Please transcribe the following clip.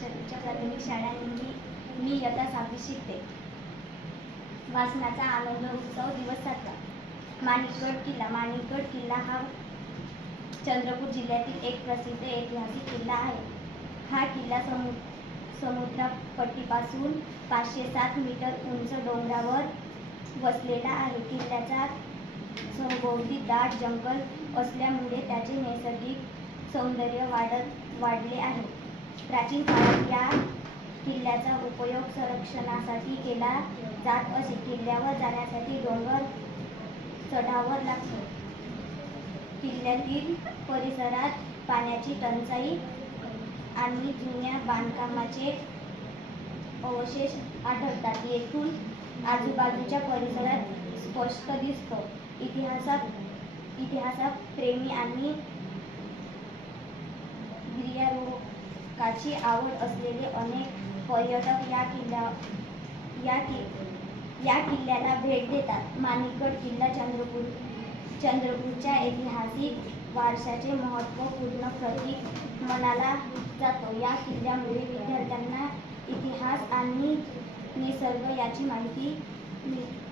परिषदेच्या प्राथमिक शाळा मी इयत्ता 6वी शिकते. वाचनाचा आनंद उत्सव दिवस साजरा. माणिकगड किल्ला हा चंद्रपूर जिल्ह्यातील एक प्रसिद्ध ऐतिहासिक किल्ला आहे. हा किल्ला समुद्रपट्टीपासून 507 मीटर उंच डोंगरावर वसलेला आहे. किल्ल्याचा सभोवती दाट जंगल असल्यामुळे त्याचे नैसर्गिक सौंदर्य वाढले आहे. प्राचीन काळात या किल्ल्याचा उपयोग संरक्षणासाठी केला जात असे. किल्ल्यावर जाण्यासाठी डोंगर चढावर लागतो. किल्ल्यातील परिसरात पाण्याची टंचाई आणि जुन्या बांधकामाचे अवशेष आढळतात. येथून आजूबाजूच्या परिसरात स्पष्ट दिसतो. इतिहासप्रेमी आणि गिर्यारोहकाची आवड असलेले अनेक पर्यटक या किल्ल्याला भेट देतात. माणिकगड किल्ला चंद्रपूरच्या ऐतिहासिक वारशाचे महत्त्वपूर्ण प्रतीक मानला जातो. या किल्ल्यामुळे विद्यार्थ्यांना इतिहास आणि निसर्ग याची माहिती मिळते.